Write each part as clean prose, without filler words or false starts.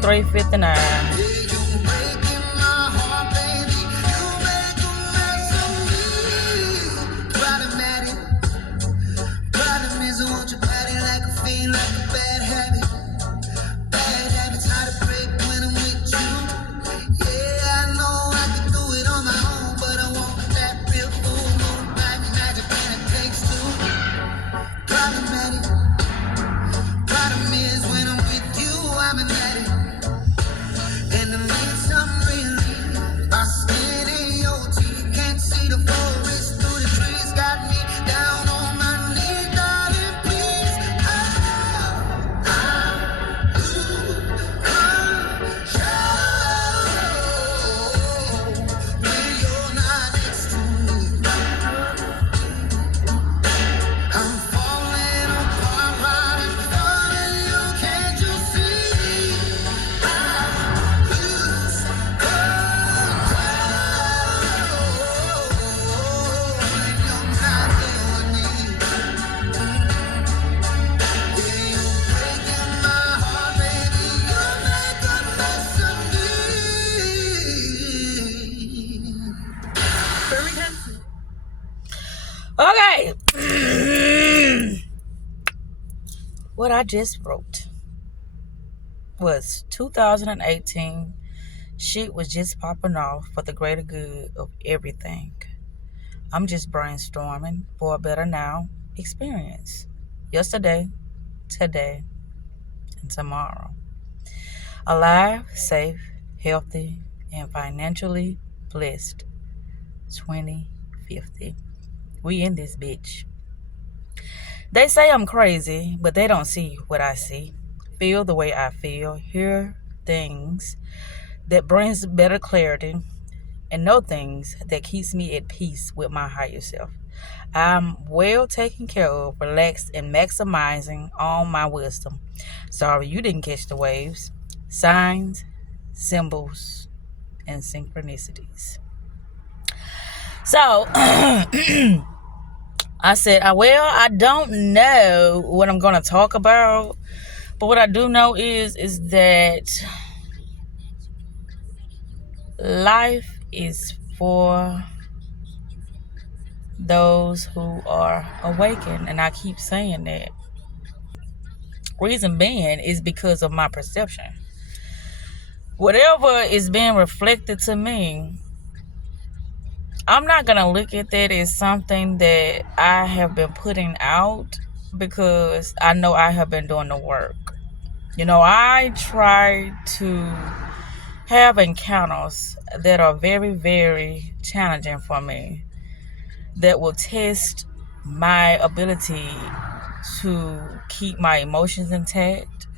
23:59. Okay. What I just wrote was 2018. Shit was just popping off for the greater good of everything. I'm just brainstorming for a better now experience. Yesterday, today, and tomorrow. Alive, safe, healthy, and financially blessed. 2050. We in this bitch. They say I'm crazy, but they don't see what I see. Feel the way I feel. Hear things that brings better clarity. And know things that keeps me at peace with my higher self. I'm well taken care of, relaxed, and maximizing all my wisdom. Sorry you didn't catch the waves. Signs, symbols, and synchronicities. So, I said, well, I don't know what I'm going to talk about. But what I do know is that life is for those who are awakened. And I keep saying that. Reason being is because of my perception. Whatever is being reflected to me, I'm not going to look at that as something that I have been putting out, because I know I have been doing the work. I try to have encounters that are very, very challenging for me, that will test my ability to keep my emotions intact,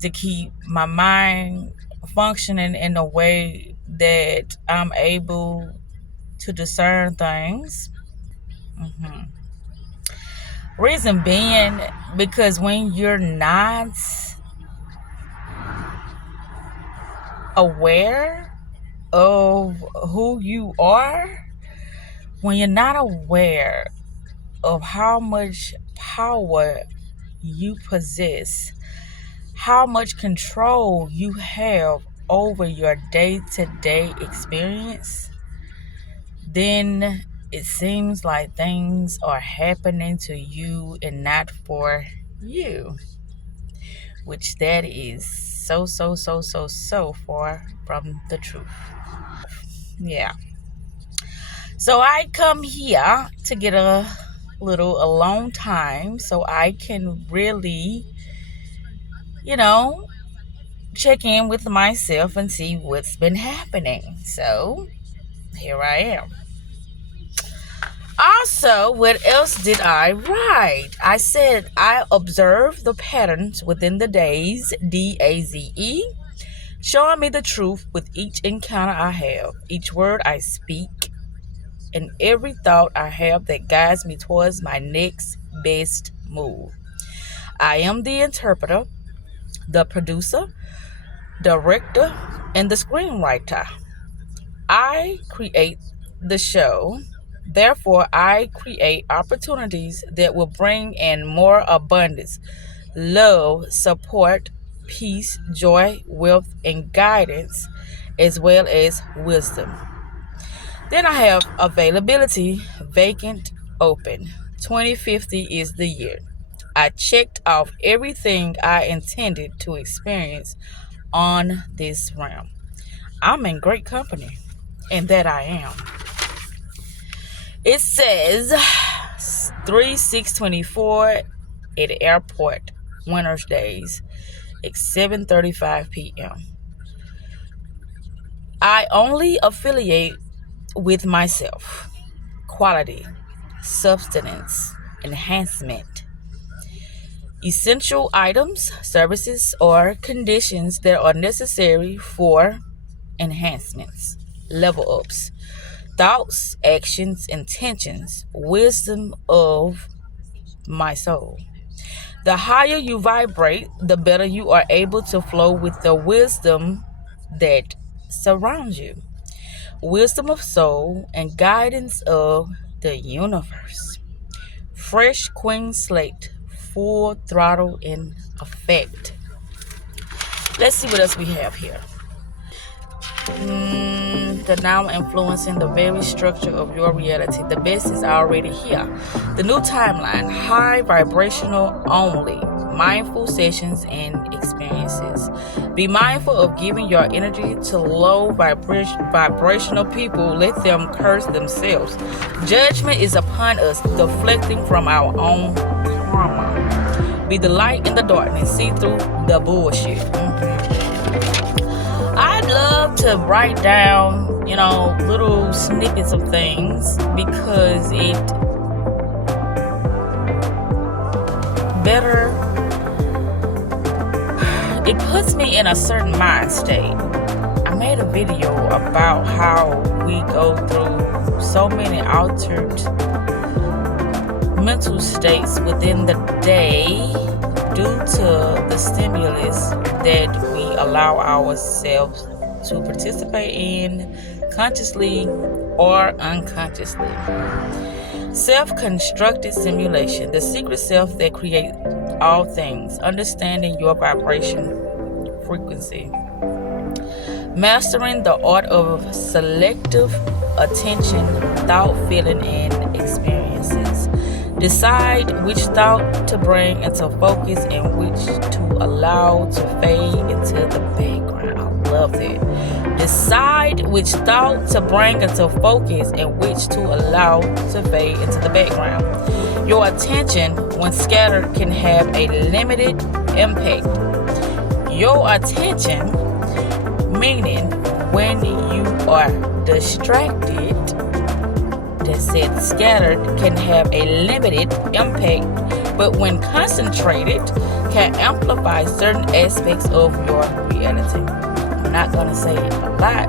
to keep my mind functioning in a way that I'm able to discern things. Reason being, because when you're not aware of who you are, when you're not aware of how much power you possess, how much control you have over your day-to-day experience, then it seems like things are happening to you and not for you, which that is so far from the truth. Yeah. So I come here to get a little alone time so I can really, check in with myself and see what's been happening. So here I am. Also, what else did I write? I said I observe the patterns within the days, DAZE, showing me the truth with each encounter I have, each word I speak, and every thought I have that guides me towards my next best move. I am the interpreter, the producer, director, and the screenwriter. I create the show. Therefore, I create opportunities that will bring in more abundance, love, support, peace, joy, wealth, and guidance, as well as wisdom. Then I have availability, vacant, open. 2050 is the year. I checked off everything I intended to experience on this realm. I'm in great company, and that I am. It says 3/6/24 at the airport, winter's days, at 7:35 p.m. I only affiliate with myself. Quality, substance, enhancement. Essential items, services, or conditions that are necessary for enhancements, level ups, thoughts, actions, intentions, wisdom of my soul. The higher you vibrate, the better you are able to flow with the wisdom that surrounds you. Wisdom of soul and guidance of the universe. Fresh queen slate, full throttle in effect. Let's see what else we have here. The now influencing the very structure of your reality. The best is already here. The new timeline, high vibrational only, mindful sessions and experiences. Be mindful of giving your energy to low vibrational people. Let them curse themselves. Judgment is upon us, deflecting from our own karma. Be the light in the darkness. See through the bullshit. I'd love to write down, little snippets of things because it puts me in a certain mind state. I made a video about how we go through so many altered mental states within the day due to the stimulus that we allow ourselves to participate in consciously or unconsciously. Self-constructed simulation, the secret self that creates all things, understanding your vibration frequency. Mastering the art of selective attention, thought, feeling, and experiences. Decide which thought to bring into focus and which to allow to fade into the background. I love that. Decide which thought to bring into focus and which to allow to fade into the background. Your attention, when scattered, can have a limited impact. Your attention, meaning when you are distracted, that said scattered, can have a limited impact, but when concentrated, can amplify certain aspects of your reality. I'm not going to say a lot.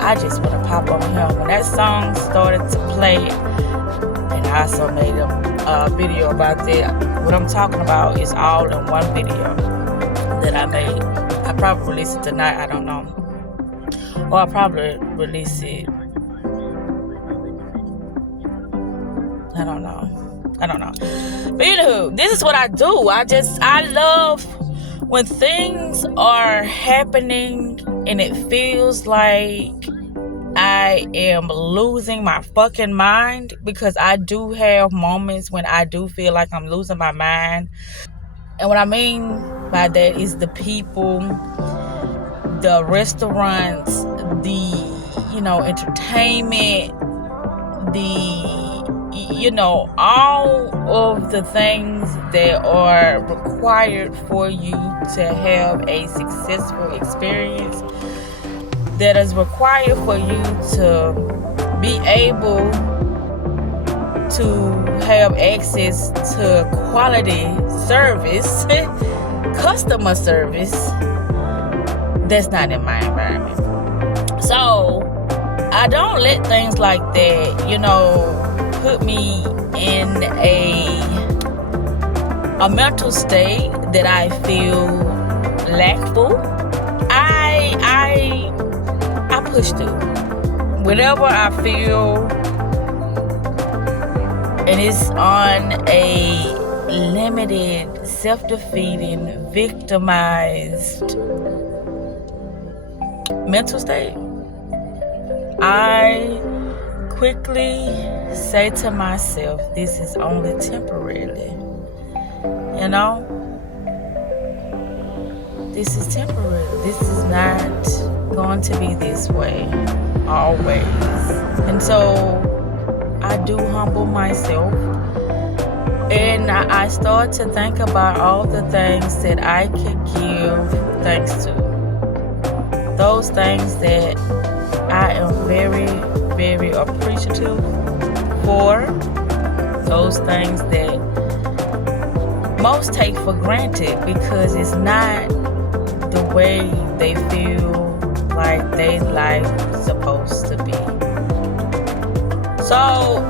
I just want to pop on here. When that song started to play, and I also made a video about that, what I'm talking about is all in one video that I made. I probably release it tonight, I don't know. Or I'll probably release it, I don't know. But anywho, this is what I do. I love when things are happening and it feels like I am losing my fucking mind, because I do have moments when I do feel like I'm losing my mind. And what I mean by that is the people, the restaurants, the, entertainment, all of the things that are required for you to have a successful experience, that is required for you to be able to have access to quality service, customer service, that's not in my environment. So I don't let things like that, put me in a mental state that I feel lackful. I push through. Whenever I feel, and it's on a limited, self-defeating, victimized mental state, I quickly say to myself, this is only temporarily. You know? This is temporary. This is not going to be this way always. And so I do humble myself, and I start to think about all the things that I could give thanks to. Those things that I am very, very appreciative for. Those things that most take for granted because it's not the way they feel like their life is supposed to be. So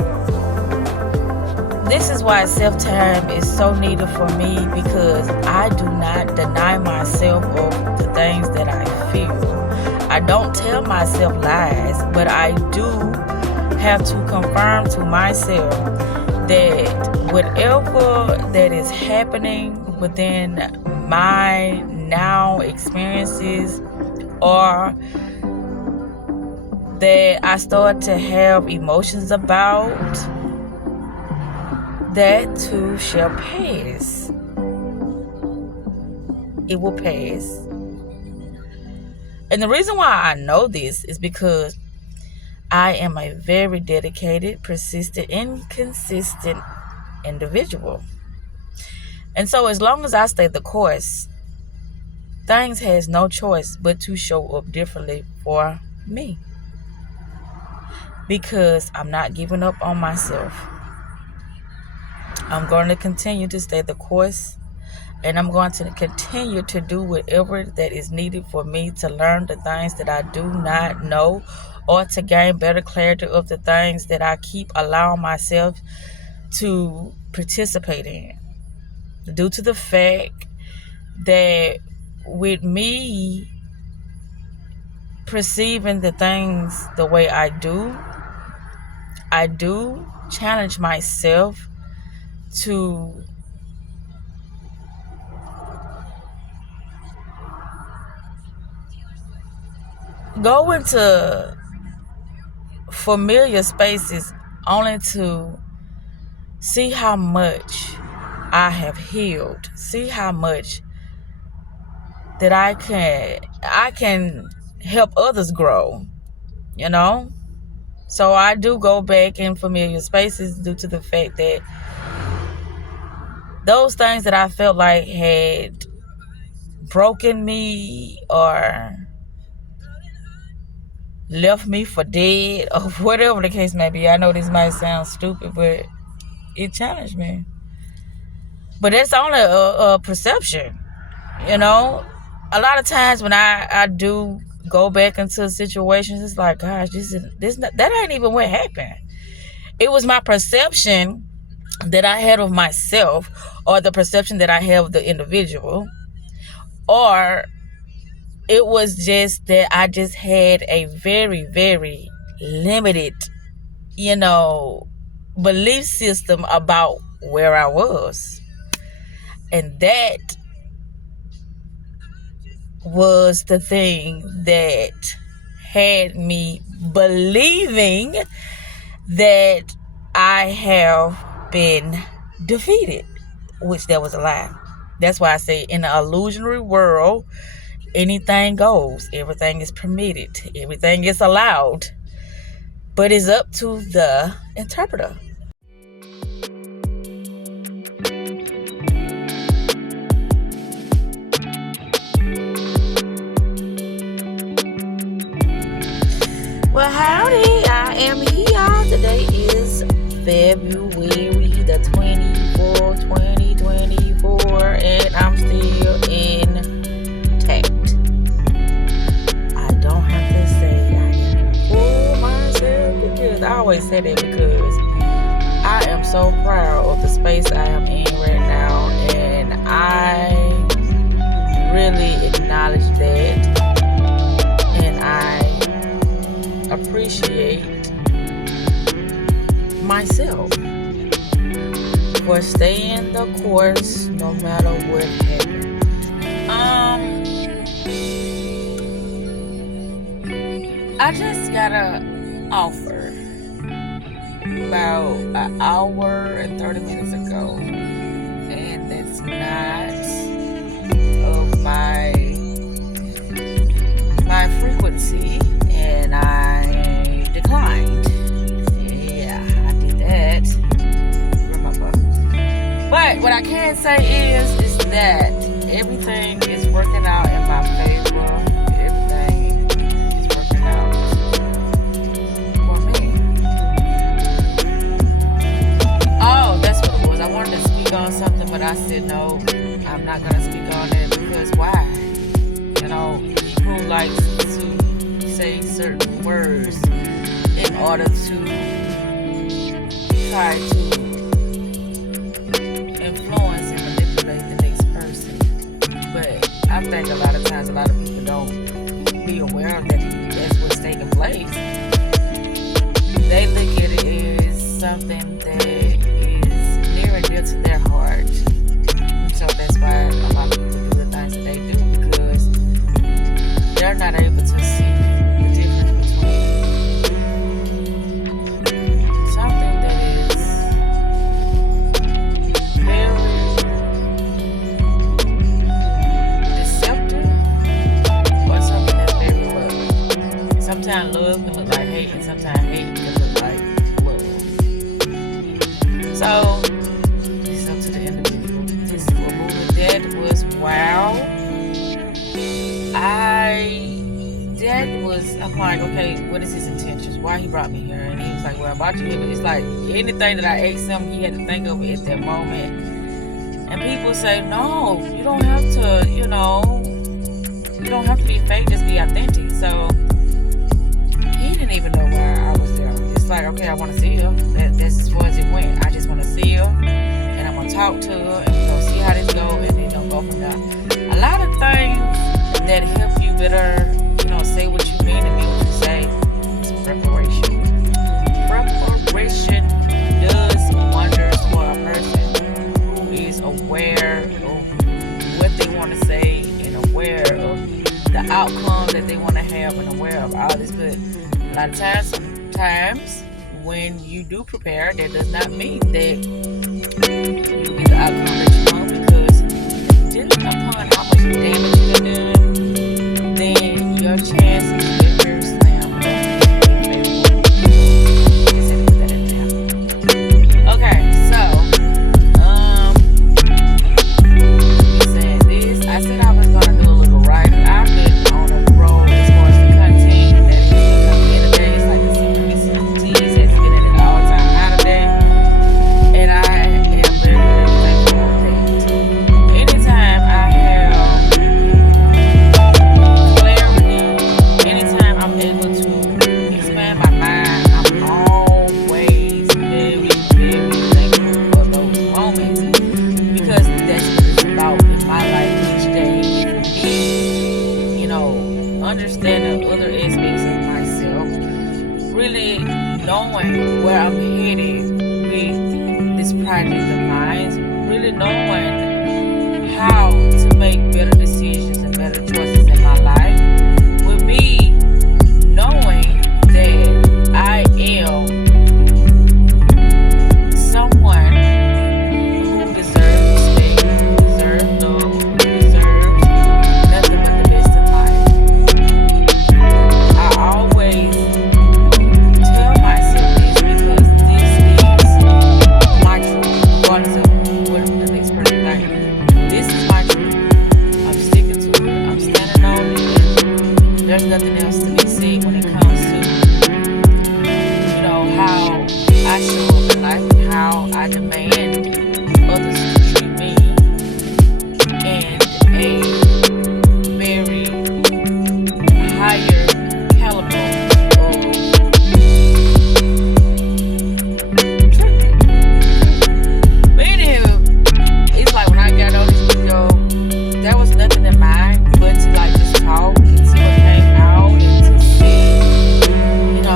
this is why self-time is so needed for me, because I do not deny myself of the things that I feel. I don't tell myself lies, but I do have to confirm to myself that whatever that is happening within my now experiences, or that I start to have emotions about, that too shall pass. It will pass. And the reason why I know this is because I am a very dedicated, persistent, and consistent individual. And so as long as I stay the course, things has no choice but to show up differently for me. Because I'm not giving up on myself. I'm going to continue to stay the course, and I'm going to continue to do whatever that is needed for me to learn the things that I do not know, or to gain better clarity of the things that I keep allowing myself to participate in. Due to the fact that with me perceiving the things the way I do challenge myself to go into familiar spaces only to see how much I have healed, see how much that I can help others grow, you know? So I do go back in familiar spaces due to the fact that those things that I felt like had broken me or left me for dead or whatever the case may be. I know this might sound stupid, but it challenged me. But that's only a perception, you know? A lot of times when I do go back into situations, it's like, gosh, that ain't even what happened. It was my perception that I had of myself, or the perception that I have of the individual, or it was just that I just had a very, very limited, belief system about where I was. And that was the thing that had me believing that I have been defeated, which that was a lie. That's why I say in an illusionary world, anything goes, everything is permitted, everything is allowed, but it's up to the interpreter. Well, howdy, I am here. Today is February the 24th, 2024, and I'm still intact. I don't have to say I can fool myself, because I always say that because I am so proud of the space I am in right now, and I really acknowledge that, and I appreciate myself. for staying the course no matter what happens. I just got an offer about an hour and 30 minutes ago, and that's not of my frequency, and I declined. Yeah, I did that. Remember. But what I can say is that everything is working out in my favor. Everything is working out for me. Oh, that's what it was. I wanted to speak on something, but I said no, I'm not going to speak on it because why? You know, who likes to say certain words in order to try to influence and manipulate the next person. But I think a lot of times a lot of people don't be aware of that that's what's taking place. They look at it as something that is near and dear to their heart. And so that's why a lot of people do the things that they do, because they're not able to see the difference between something that is very deceptive or something that's very love. Sometimes love can look like hate, and sometimes hate can look like love. So it's up to the individual. This movie that was wow. I'm like, okay, what is his intentions? Why he brought me here? And he was like, well, I'm watching him. It's like anything that I asked him, he had to think of it at that moment. And people say, no, you don't have to, you don't have to be fake, just be authentic. So he didn't even know why I was there. It's like, okay, I want to see her. That's as far as it went. I just want to see her, and I'm gonna talk to her, and we're gonna see how this goes, and then go from there. A lot of things that help you better, say what you mean and mean what you say. It's preparation. Preparation does wonders for a person who is aware of what they want to say and aware of the outcome that they want to have and aware of all this good. A lot of times, sometimes when you do prepare, that does not mean that you get the outcome that you want, because depending upon how much damage you are doing, then your chances is very slim. Okay, so saying this, I said I was gonna do a little writing. I've been on a roll as far as the content that is coming in today. It's like the synchronicities has been in an all-time high today, and I am very, very thankful for that. Anytime I have clarity, anytime I'm able to expand my mind, I'm always very, very thankful for those moments, because that's what it's about in my life each day. Me, understanding other aspects of myself, really knowing where I'm headed with this project of mine, really knowing how to make better decisions and better choices in my life. With me knowing that I am someone who deserves respect, who deserves love, who deserves nothing but the best in life. I always tell myself this, because this is my truth, regardless of what the next person thinks. This is my truth. I'm sticking to it. I'm standing on it. There's nothing else to be said when it comes to, how I show up in life and how I demand others to treat me in a very higher caliber of treatment. But anywho, it's like when I got on this video, there was nothing in mind but to just talk and see what came out, and to see,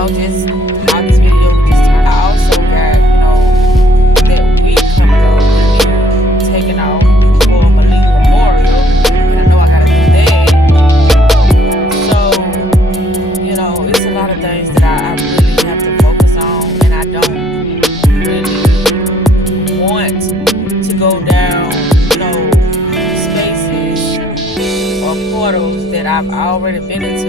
just how this video would just turn out. I also got, that week already been into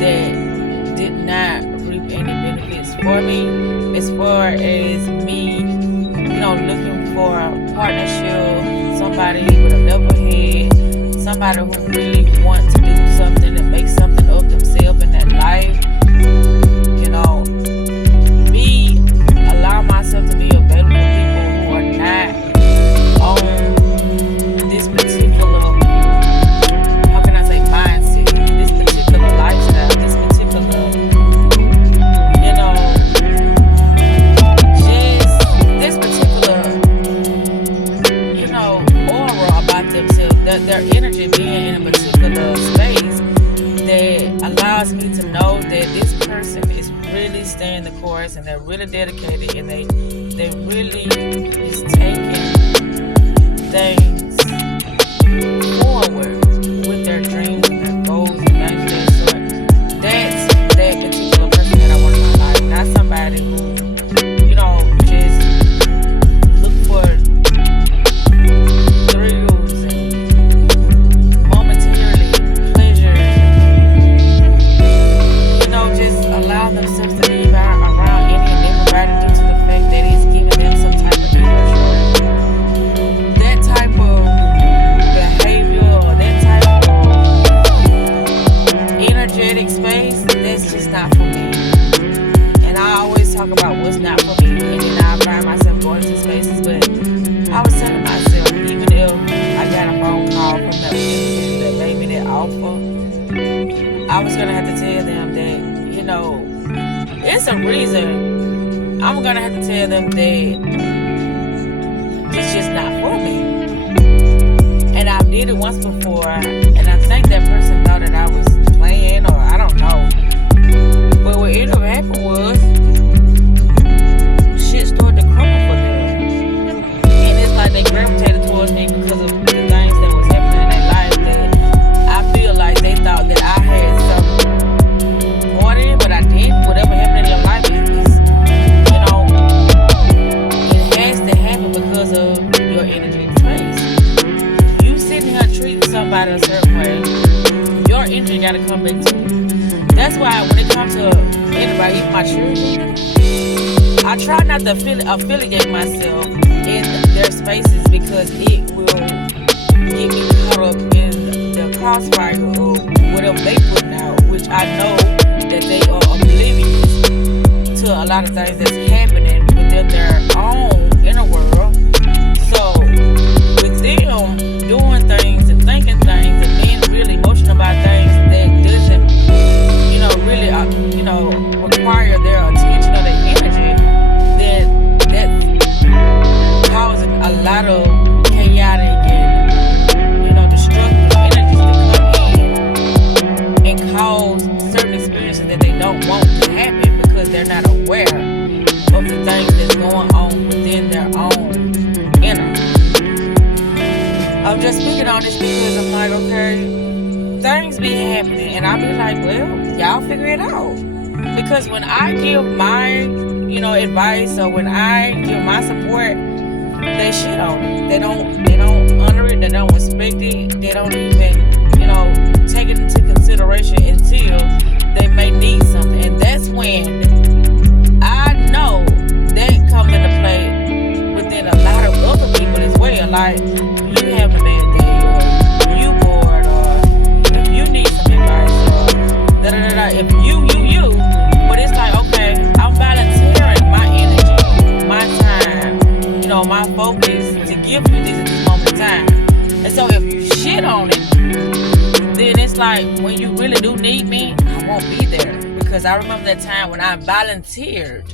that did not reap any benefits for me, as far as me, looking for a partnership, somebody with a level head, somebody who really wants to do something and make something of themselves in their life. Me allow myself to be available for people who are not on this particular, how can I say, mindset, this particular lifestyle, this particular, just this particular, aura about themselves, their energy being in a particular space that allows me to know that this person is really staying the course, and they're really dedicated, and they really is taking things forward with their dreams and their goals and things of that sort. That's that particular person that I want in my life, not somebody who, just look for thrills and momentary pleasures, and, just allow themselves to be around any and everybody due to the fact that it's giving them some type of emotion. That type of behavior or that type of energetic space, that's just not for me. And I always talk about what's not for me, and then I find myself going into spaces. But I was telling myself, even if I got a phone call from that individual that made me that offer, I was gonna have to tell them that, it's a reason. I'm gonna have to tell them that it's just not for me. And I did it once before, and I think that person thought that I was playing, or I don't know. But what ended up happening was shit started to crumble for them. And it's like they gravitated towards me because of the things that was happening in their life, that I feel like they thought that I had something more than, but I didn't. Whatever happened in your life is it has to happen because of your energy space. You sitting here treating somebody a certain way, your energy gotta come back to you. That's why when it comes to anybody, even my children, I try not to affiliate myself in their spaces, because it will get me caught up in the crossfire of whatever they putting out, which I know that they are oblivious to a lot of things that's happening within their own inner world. So with them doing things and thinking things and being really emotional about things that doesn't, really, require their attention or their energy, then that's causing a lot of chaotic and, destructive energies to come in and cause certain experiences that they don't want to happen, because they're not aware of the things that's going on within their own inner. I'm just speaking on this because I'm like, okay, things be happening, and I'll be like, well, y'all figure it out. Because when I give my, advice, or when I give my support, they shit on it. They don't honor it. They don't respect it. They don't even, take it into consideration until they may need something. And that's when I know that comes into play within a lot of other people as well. Like, you having a bad day, or you bored, or if you need some advice, or if you. But it's like, okay, I'm volunteering my energy, my time, my focus to give you this at this moment in time. And so if you shit on it, then it's like, when you really do need me, I won't be there. Because I remember that time when I volunteered,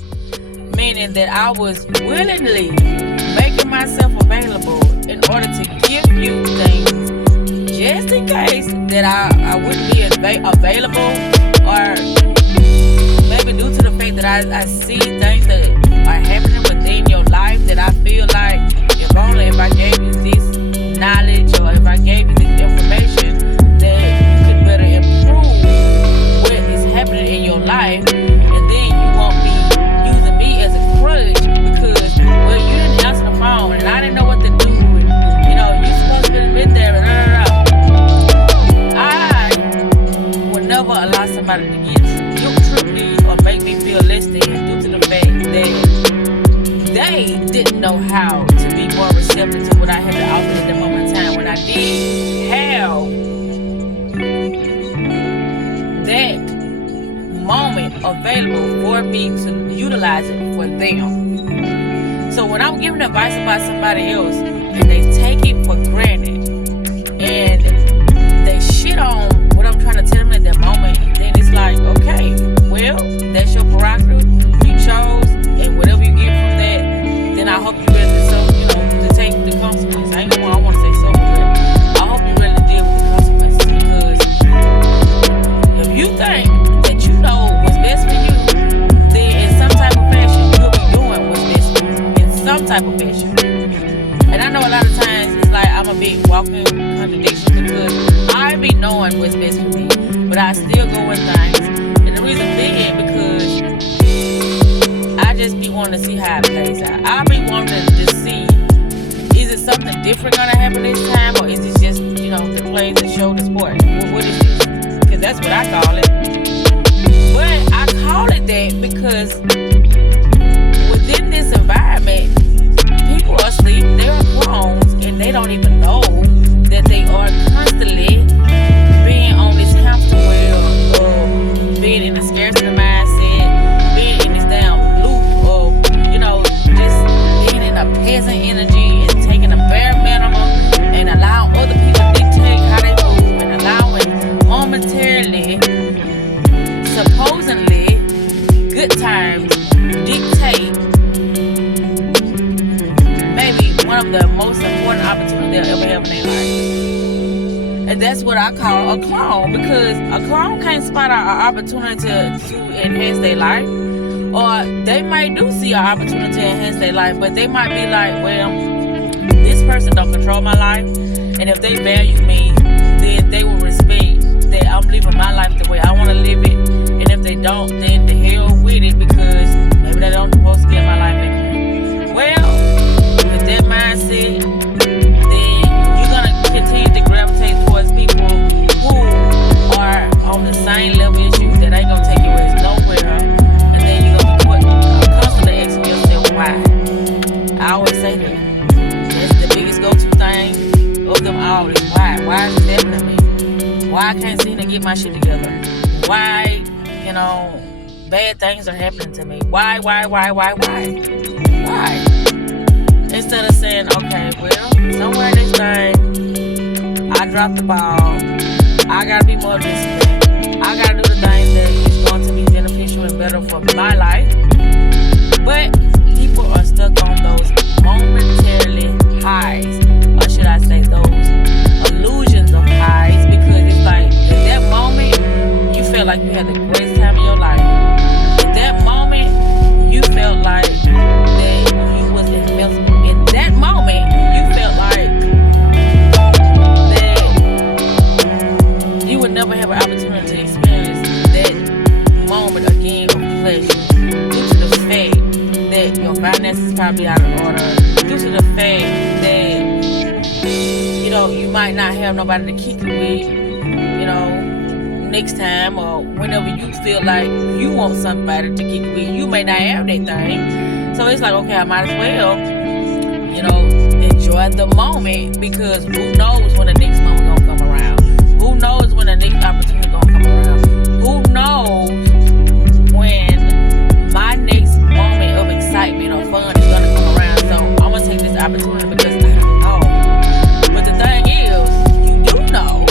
meaning that I was willingly making myself available in order to give you things, just in case that I wouldn't be available, or maybe due to the fact that I see things that are happening within your life, that I feel like if I gave you this knowledge, or if I gave you this information, that you could better improve what is happening in your life, and then you won't be using me as a crutch because, well, you didn't answer the phone and I didn't know what to do, and you're supposed to have been there, and I they didn't know how to be more receptive to what I had to offer at that moment in time when I did have that moment available for me to utilize it for them. So when I'm giving advice about somebody else and they take it for granted and they shit on what I'm trying to tell them at that moment, then it's like, okay, well, that's your prerogative. You chose, and whatever you get from that, then I hope you ready to take the consequences. I don't want to say so, but I hope you really deal with the consequences, because if you think that you know what's best for you, then in some type of fashion, you'll be doing what's best for you in some type of fashion. And I know a lot of times it's like I'm a big walking contradiction, because I be knowing what's best for me, but I still go with things. And the reason being because I just be wanting to see how it plays out. I be wanting to see, is it something different gonna happen this time, or is it just, the play, the show, the sport? What is this? Because that's what I call it. But I call it that because within this environment, people are asleep, they're clones, and they don't even know that they are constantly being on this hamster wheel of being in a scarcity mindset, being in this damn loop of, just being in a peasant energy and taking a bare minimum and allowing other people to dictate how they move and allowing momentarily, supposedly, good times dictate one of the most important opportunities they'll ever have in their life. And that's what I call a clone, because a clone can't spot an opportunity to enhance their life. Or they might do see an opportunity to enhance their life, but they might be like, well, this person don't control my life, and if they value me, then they will respect that I'm living my life the way I want to live it. And if they don't, then the hell with it, because maybe they don't supposed to be in my life anyway. Well, with that mindset, then you're gonna continue to gravitate towards people who are on the same level as you, that ain't gonna take your ass nowhere, and then you're gonna be constantly asking yourself why. I always say that. That's the biggest go-to thing of them all is why. Why is this happening to me? Why I can't seem to get my shit together? Why, bad things are happening to me? Why? Instead of saying, okay, well, somewhere in this thing, I dropped the ball. I gotta be more disciplined. I gotta do the things that is going to be beneficial and better for my life. But people are stuck on those momentarily highs, or should I say those illusions of highs, because it's like at that moment, you felt like you had the greatest time of your life. At that moment, you felt like that you was invincible. That moment, you felt like that you would never have an opportunity to experience that moment again of pleasure, due to the fact that your finances probably out of order, due to the fact that you might not have nobody to kick it with, next time, or whenever you feel like you want somebody to kick it with, you may not have that thing. So it's like, okay, I might as well enjoy the moment, because who knows when the next moment gonna come around? Who knows when the next opportunity gonna come around? Who knows when my next moment of excitement or fun is gonna come around? So I'm gonna take this opportunity because I don't know. But the thing is, you do know,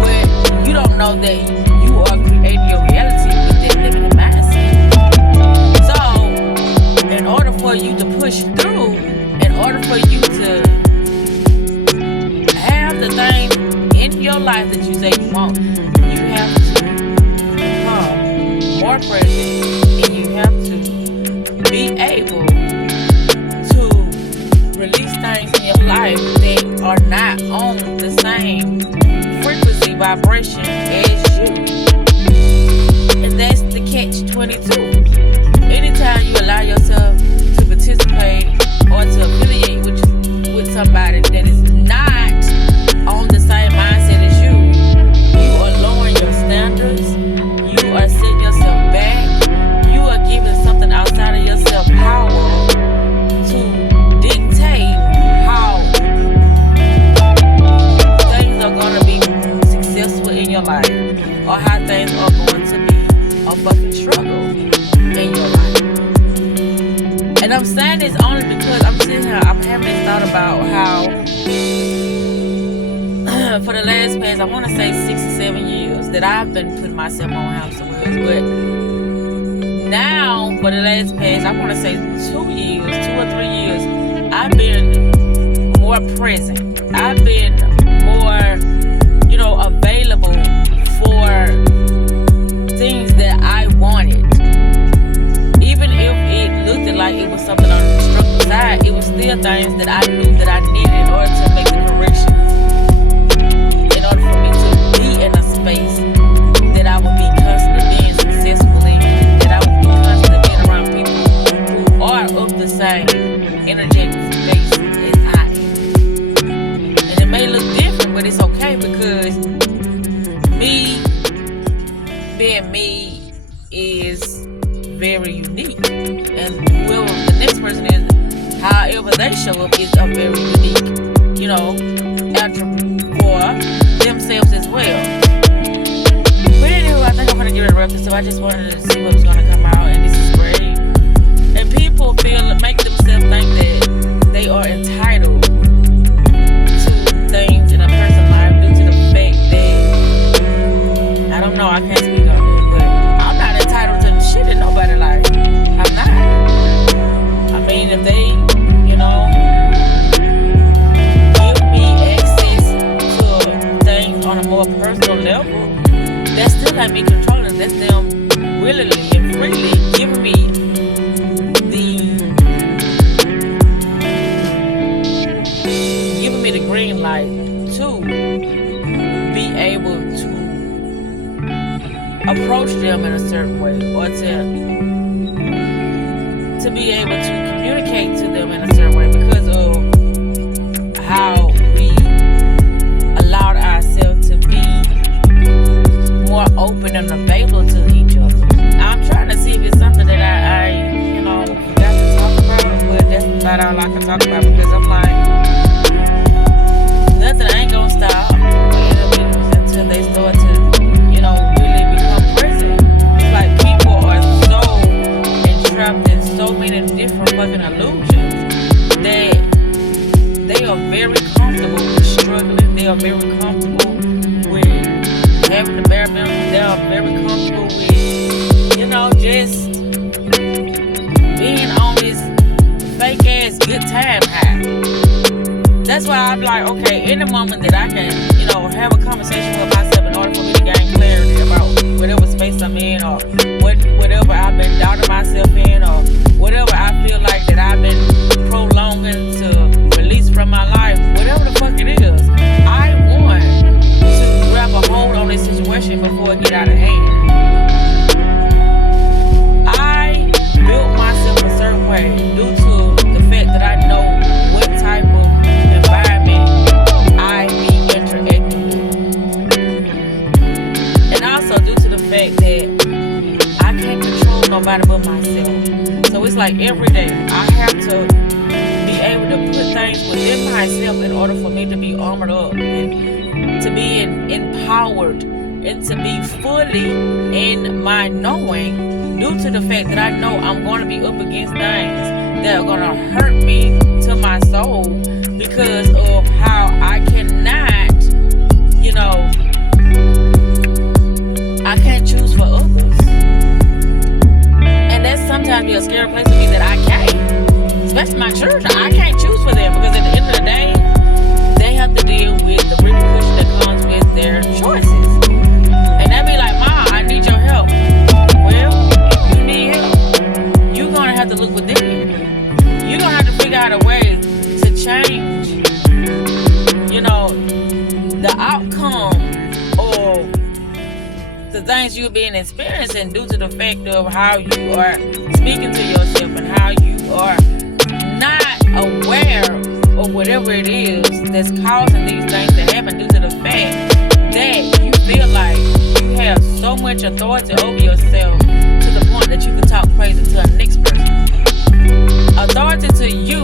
but you don't know that you are creating your reality with that limited mindset. So in order for you to push through, in order for you to have the things in your life that you say you want, you have to become more present, and you have to be able to release things in your life that are not on the same frequency vibration as you. And that's the catch-22. Anytime you allow yourself to participate or to affiliate with somebody that is not on the same mindset as you, you are lowering your standards, you are setting yourself back, you are giving something outside of yourself power to saying this only because I'm sitting here, I'm having this thought about how for the last past, I want to say 6 or 7 years that I've been putting myself on hamster wheels, but now for the last past, I want to say 2 or 3 years, I've been more present. I've been more, available for things that I wanted. Even if it looked like it was something on the destructive side, it was still things that I knew that I needed in order to make the corrections. In order for me to be in a space that I would be constantly being successful in, that I would be constantly being around people who are of the same energetic space as I am. And it may look different, but it's okay because me being me is very unique, and whoever the next person is, however they show up, is a very unique, attribute for themselves as well. But anyway, I think I'm gonna give it a rep, so I just wanted to see what's gonna come out, and this is great. And people make themselves think that they are entitled to things in a person's life due to the fact that, I don't know, I can't speak on it, but I'm not entitled to the shit that nobody like. I'm not. I mean, if they, give me access to things on a more personal level, that's still not me controlling. That's them willingly and freely giving me the green light to be able to approach them in a certain way, or to be able to communicate to them in a certain way because of how we allowed ourselves to be more open and available to each other. I'm trying to see if it's something that I forgot to talk about, but that's about all I can talk about because I'm like, nothing ain't gonna stop until they start to, really become present. It's like people are so entrapped in so many different fucking illusions that they are very comfortable with struggling. They are very comfortable with having the bare minimum. They are very comfortable with, just being on this fake ass good time high. That's why I'm like, okay, in the moment that I can, have a conversation with myself in order for me to gain clarity about whatever space I'm in, or whatever I've been doubting myself in, or whatever I feel like that I've been prolonging to release from my life, whatever the fuck it is, I want to grab a hold on this situation before it get out of hand. I built myself a certain way due to the fact that I know what type of environment I be interacting with, and also due to the fact that I can't control nobody but myself. So it's like every day I have to be able to put things within myself in order for me to be armored up and to be empowered and to be fully in my knowing, due to the fact that I know I'm going to be up against things that are going to hurt me to my soul because of how I cannot, I can't choose for others. And that's sometimes be a scary place to be, that I can't. Especially my children. I can't choose for them because at the end of the day, they have to deal with the repercussion that comes with their choices. And they be like, Ma, I need your help. Well, if you need help, you're going to have to look within. You're going to have to figure out a way to change, the outcome or the things you're being experiencing due to the fact of how you are speaking to yourself and how you are not aware of whatever it is that's causing these things to happen, due to the fact that you feel like you have so much authority over yourself to the point that you can talk crazy to the next person. Authority to you